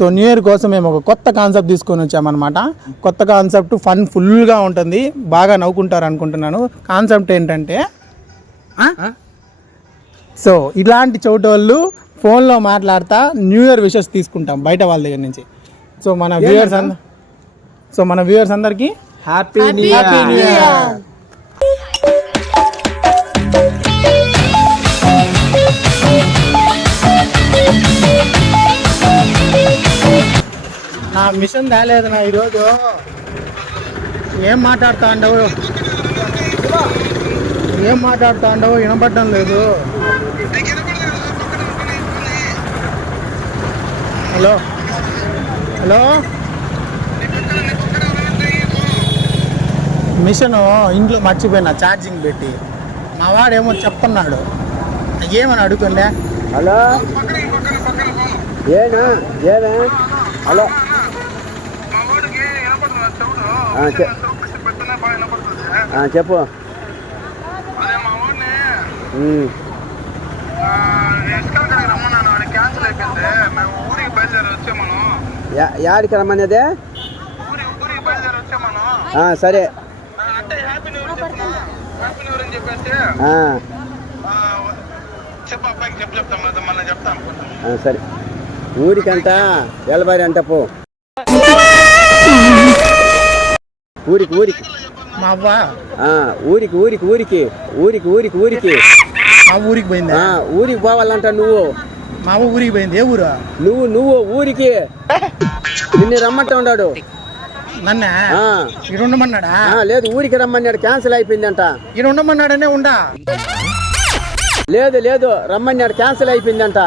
So new year కోసం మేము ఒక కొత్త కాన్సెప్ట్ తీసుకొని వచ్చామన్నమాట. కొత్త కాన్సెప్ట్ ఫన్ ఫుల్గా ఉంటుంది, బాగా నవ్వుకుంటారు అనుకుంటున్నాను. కాన్సెప్ట్ ఏంటంటే సో ఇలాంటి చోటోళ్ళు ఫోన్లో మాట్లాడతా న్యూ ఇయర్ విషెస్ తీసుకుంటాం బయట వాళ్ళ దగ్గర నుంచి. సో మన వ్యూవర్స్ అందరికీ హ్యాపీ న్యూ ఇయర్. నా మిషన్ రాలేదు నా ఈరోజు. ఏం మాట్లాడుతా ఉండవు వినపడడం లేదు. హలో మిషన్ ఇంట్లో మర్చిపోయినా ఛార్జింగ్ పెట్టి. మా వాడేమో చెప్తున్నాడు, ఏమని అడుగుతుండే. హలో ఏనా హలో చెప్పు. యాడికి రమ్మనేదే? సరే సరే. ఊరికంతా ఎలబారి అంట పో. ఊరికి మా అవ్వ ఊరికి మా ఊరికి పోయింది. ఊరికి పోవాలంట నువ్వు. మా అవ్వ ఊరికి పోయింది. ఏ ఊరు? నువ్వు ఊరికి నిన్ను రమ్మంటా ఉన్నాడు. నన్న ఇక్కడ ఉండమన్నాడా? లేదు, ఊరికి రమ్మన్నాడు. క్యాన్సిల్ అయిపోయిందంట. ఇక్కడ ఉండమన్నాడనే ఉండా. లేదు రమ్మన్నాడు, క్యాన్సిల్ అయిపోయిందంట.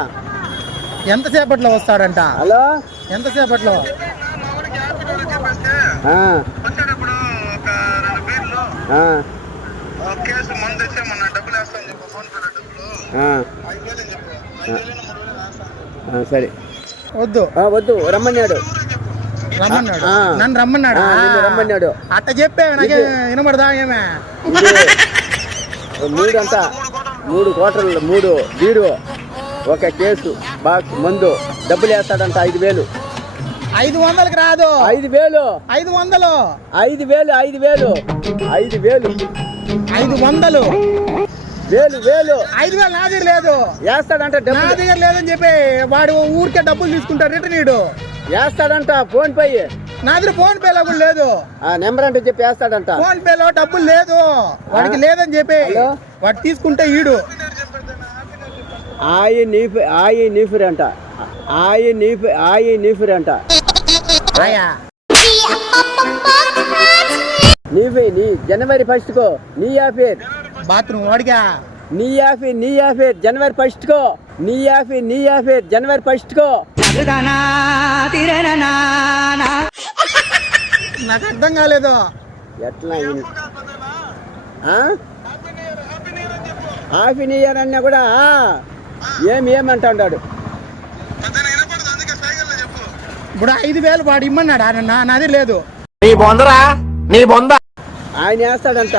ఎంతసేపట్లో వస్తాడంట? హలో ఎంతసేపట్లో? సరే వద్దు రమ్మన్నాడు. నన్ను రమ్మన్నాడు. అట్ట చెప్పే నాకే వినబడదా? ఏమే 3 క్వార్టర్లు 3 బీరు, 1 కేసు బాక్స్ మందు, డబ్బులు వేస్తాడంట 5,000. 500కి రాదు. 5,000 500 నా దగ్గర లేదు. వేస్తాడంట. నా దగ్గర లేదని చెప్పి వాడు ఊరికే డబ్బులు తీసుకుంటాడు. రిటర్న్ ఇడు వేస్తాడంట. ఫోన్ పే నా దగ్గర ఫోన్ పే లో కూడా లేదు. నెంబర్ అంటే చెప్పి వేస్తాడంట. ఫోన్ పే లో డబ్బులు లేదు వాడికి. లేదని చెప్పి వాడు తీసుకుంటే ఈడు నీఫర్ అంట. జనవరి 1 को నీ యాఫేర్ బాత్రూమ్ వాడిగా నీ యాఫేర్ జనవరి 1 को నీ యాఫేర్ జనవరి 1 को. నాకు అర్థం కాలేదు. ఎట్లా హ్యాపీ న్యూ ఇయర్ అన్నా కూడా ఏమంటాడు. ఇప్పుడు 5,000 వాడు ఇమ్మన్నాడు. నాది లేదు. ఆయన వేస్తాడంట.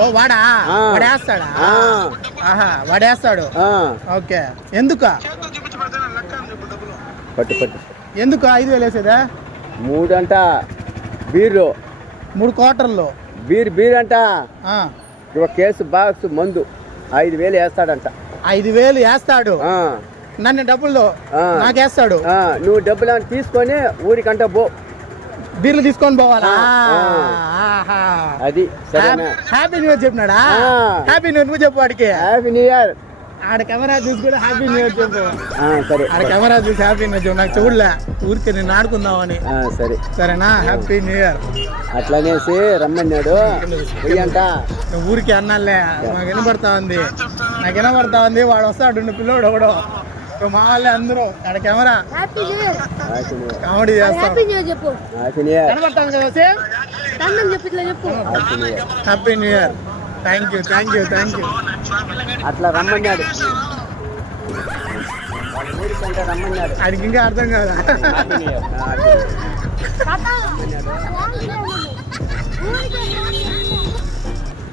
ఓ వాడా? వాడేస్తాడా? వాడేస్తాడు. ఓకే. ఎందుకు ఎందుకు 5,000 వేసేదా? 3 అంట బీరు, 3 క్వార్టర్లు బీర్ అంట. 1 కేసు బాక్స్ మందు 5,000 వేస్తాడంట. 5,000 వేస్తాడు. నన్ను డబ్బులు నాకేస్తాడు. నువ్వు డబ్బులు తీసుకొని ఊరికంట పో. బీర్లు తీసుకొని పోవాలా? అది సరేనా? హ్యాపీ న్యూ ఇయర్ చెప్పినాడా? హ్యాపీ న్యూ ఇయర్ నువ్వు చెప్పు వాడికి. Happy new year. ఆడ కెమెరా చూసి కూడా హ్యాపీ న్యూ ఇయర్ చెప్పు. సరే. ఆడ కెమెరా చూసి హ్యాపీ న్యూ ఇయర్. నాకు చూడలే, ఊరికి నేను ఆడుకుందామని. సరేనా? Happy new year. అట్లనేసి రమ్మన్నాడు. అంట ఊరికి అన్నాలే. నాకు వినపడతా ఉంది. వాడు వస్తాడు పిల్లోడు ఒకడు. మా వాళ్ళే అందరూ ఆడ కెమెరా కామెడీ చేస్తాం. కనబడతాను కదా same. Happy new year. Thank you. అట్లా రమ్మన్నాడు. ఆడికి ఇంకా అర్థం కాదా? ఊరికి